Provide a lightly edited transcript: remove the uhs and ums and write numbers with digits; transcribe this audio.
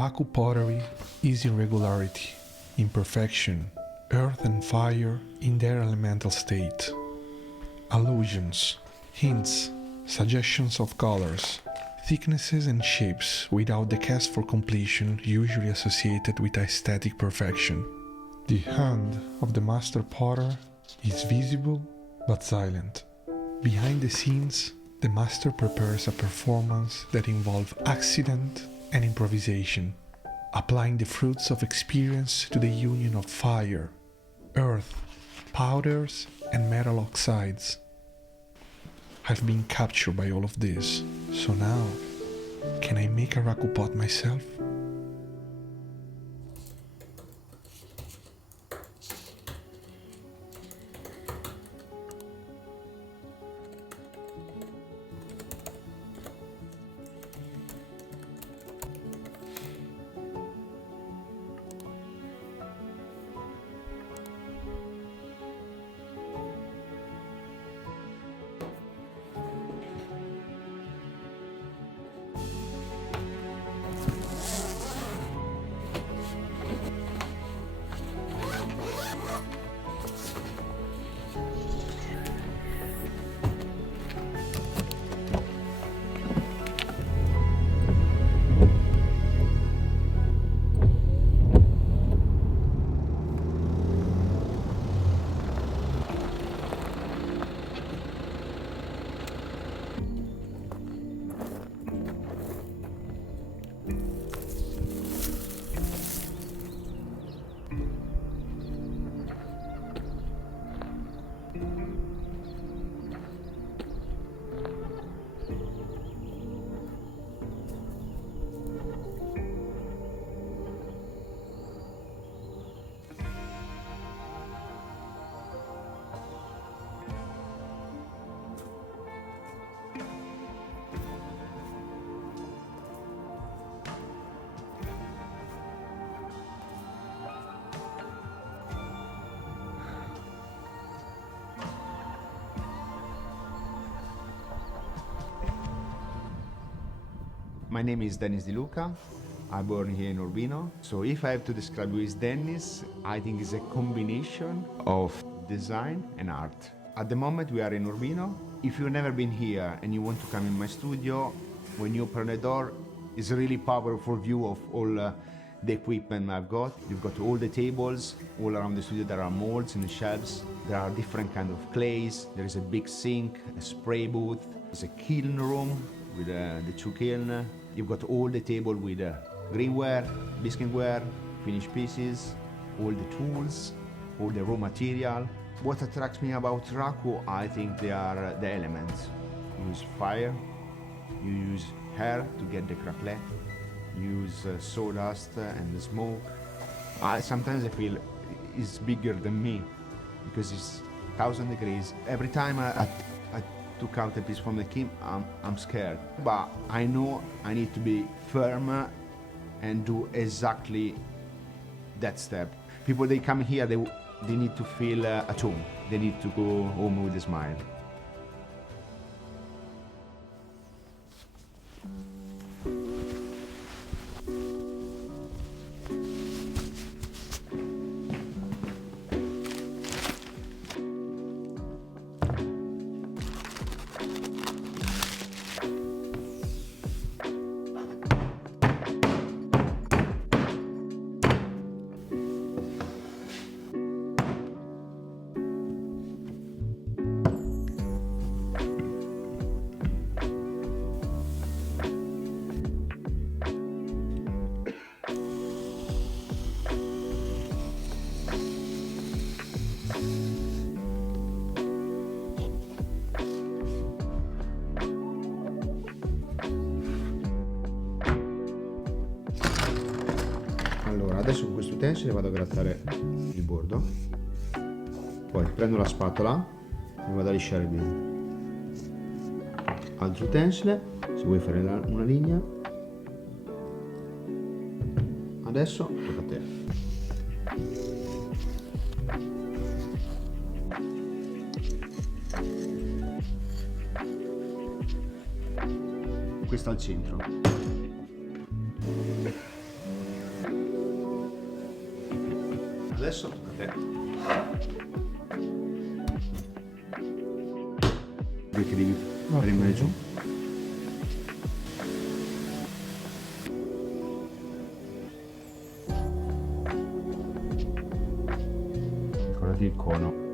Raku pottery is irregularity, imperfection, earth and fire in their elemental state. Allusions, hints, suggestions of colors, thicknesses and shapes without the cast for completion usually associated with aesthetic perfection. The hand of the master potter is visible but silent. Behind the scenes, the master prepares a performance that involves accident and improvisation, applying the fruits of experience to the union of fire, earth, powders, and metal oxides. I've been captured by all of this, so now, can I make a Raku Pot myself? My name is Denis Di Luca. I'm born here in Urbino. So if I have to describe who is Denis, I think it's a combination of design and art. At the moment we are in Urbino. If you've never been here and you want to come in my studio, when you open the door, it's a really powerful view of all the equipment I've got. You've got all the tables all around the studio. There are molds in the shelves. There are different kind of clays. There is a big sink, a spray booth. There's a kiln room with the two kiln. You've got all the table with greenware, biscuitware, finished pieces, all the tools, all the raw material. What attracts me about Raku, I think they are the elements. You use fire, you use air to get the crackle, you use sawdust and the smoke. Sometimes I feel it's bigger than me because it's 1,000 degrees. Every time I took out a piece from the kiln, I'm scared. But I know I need to be firm and do exactly that step. People, they come here, they need to feel at home. They need to go home with a smile. Allora, adesso con questo utensile vado a grattare il bordo, poi prendo la spatola e vado a lisciare il bene. Altro utensile, se vuoi fare una linea. Adesso tocca a te. Questo al centro. Adesso tocca a te. Che devi premere giù. Ricordati il cono.